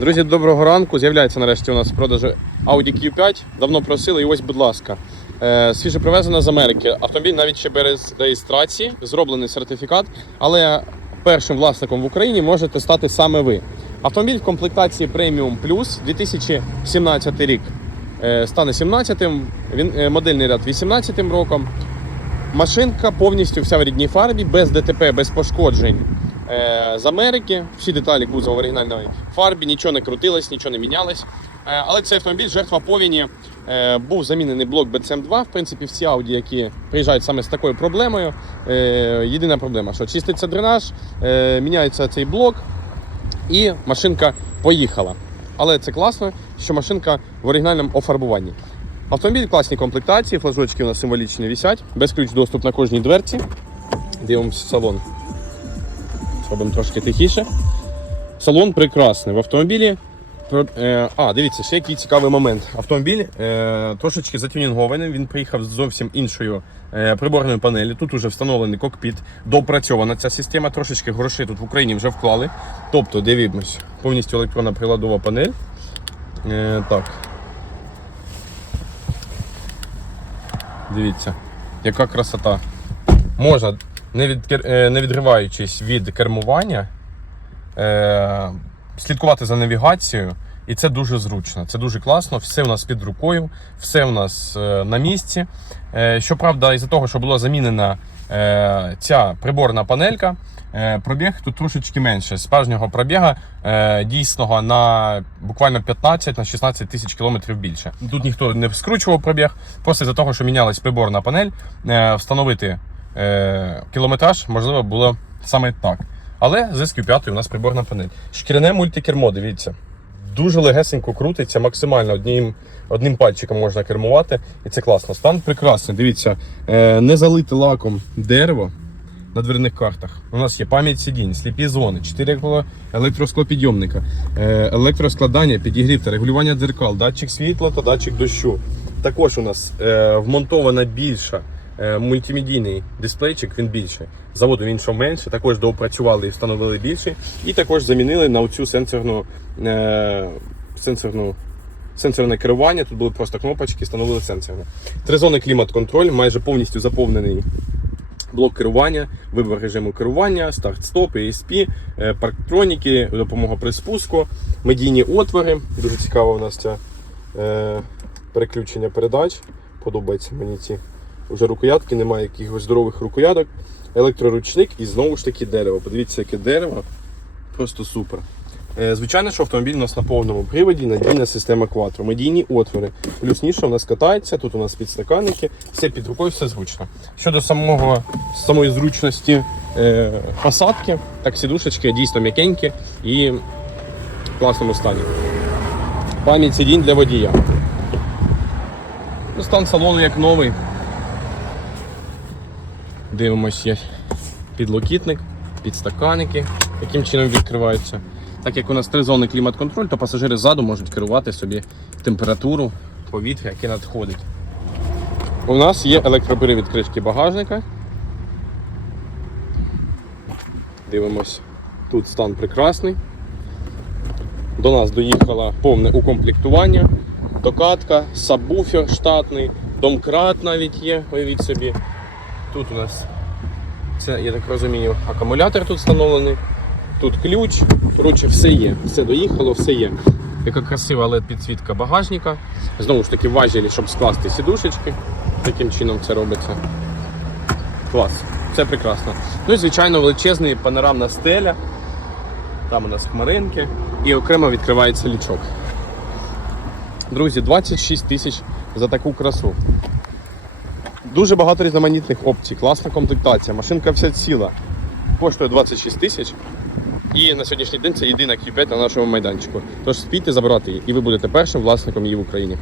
Друзі, доброго ранку. З'являється нарешті у нас в продажі Audi Q5. Давно просили, і ось, будь ласка. Е, Свіже привезена з Америки. Автомобіль навіть ще без реєстрації, зроблений сертифікат, але першим власником в Україні можете стати саме ви. Автомобіль в комплектації Premium Plus 2017 рік. Е, Стане 17-м, він е, модельний ряд 18-м роком. Машинка повністю вся в рідній фарбі, без ДТП, без пошкоджень з Америки. Всі деталі кузова в оригінальній фарбі, нічого не крутилось, нічого не мінялось. Е, але цей автомобіль жертва повіні. Е, був замінений блок BCM2. В принципі, всі Audi, які приїжджають саме з такою проблемою. Е, єдина проблема, що чиститься дренаж, е, міняється цей блок, і машинка поїхала. Але це класно, що машинка в оригінальному офарбуванні. Автомобіль класній комплектації, флажочки у нас символічні висять, без ключ доступ на кожній дверці. Дивимося салон. Зробимо трошки тихіше. Салон прекрасний. В автомобілі. е, А, дивіться, ще який цікавий момент. Автомобіль е, трошечки затюнінгований. Він приїхав з зовсім іншою е, приборною панелі. Тут вже встановлений кокпіт, допрацьована ця система. Трошечки грошей тут в Україні вже вклали. Тобто, дивимось, повністю електронна приладова панель. Е, так. Дивіться, яка красота. Можна, не, від, не відриваючись від кермування, е, слідкувати за навігацією. І це дуже зручно, це дуже класно. Все у нас під рукою, все у нас е, на місці. Е, щоправда, із-за того, що була замінена е, ця приборна панелька, е, пробіг тут трошечки менше. Справжнього пробіга е, дійсного на буквально 15-16 тисяч кілометрів більше. Тут ніхто не скручував пробіг, просто із-за того, що мінялась приборна панель, е, встановити е, кілометраж можливо було саме так. Але з SQ5 у нас приборна панель. Шкіряне мультикермо, дивіться. Дуже легесенько крутиться, максимально одним, одним пальчиком можна кермувати. І це класно. Стан прекрасний. Дивіться, е, не залите лаком дерево на дверних картах. У нас є пам'ять сидінь, сліпі зони, 4 електросклопідйомника, е, електроскладання, підігрів та регулювання дзеркал, датчик світла та датчик дощу. Також у нас е, вмонтована більша мультимедійний дисплейчик, він більший. Заводу він йшов менше, також доопрацювали і встановили більший. І також замінили на оцю сенсорну, е, сенсорну сенсорне керування. Тут були просто кнопочки, встановили сенсорне. Тризонний клімат-контроль, майже повністю заповнений блок керування, вибір режиму керування, старт-стоп, ESP, е, парктроніки, допомога при спуску, медійні отвори. Дуже цікаво у нас це е, переключення передач. Подобається мені ці вже рукоятки, немає якихось здорових рукояток. Електроручник і знову ж таки дерево. Подивіться, яке дерево. Просто супер. Е, Звичайно, що автомобіль у нас на повному приводі, надійна система Quattro, медійні отвори. Плюс ніша у нас катається, тут у нас підстаканники, все під рукою, все зручно. Щодо самого, самої зручності е, посадки, так сідушечки дійсно м'якенькі і в класному стані. Пам'ять сидінь для водія. Ну, Стан салону як новий. Дивимось, є підлокітник, підстаканники, яким чином відкриваються. Так як у нас тризонний клімат-контроль, то пасажири ззаду можуть керувати собі температуру повітря, яке надходить. У нас є електропривід кришки багажника. Дивимось, тут стан прекрасний. До нас доїхало повне укомплектування, докатка, сабвуфер штатний, домкрат навіть є, уявіть собі. Тут у нас це, я так розумію, акумулятор тут встановлений. Тут ключ, коротше, все є. Все доїхало, все є. Яка красива led підсвітка багажника. Знову ж таки, важелі, щоб скласти сідушечки. Таким чином це робиться. Клас, все прекрасно. Ну і звичайно величезний панорамна стеля. Там у нас хмаринки і окремо відкривається лічок. Друзі, 26 тисяч за таку красу. Дуже багато різноманітних опцій, класна комплектація, машинка вся ціла. Коштує 26 тисяч. І на сьогоднішній день це єдина Q5 на нашому майданчику. Тож спійте забрати її, і ви будете першим власником її в Україні.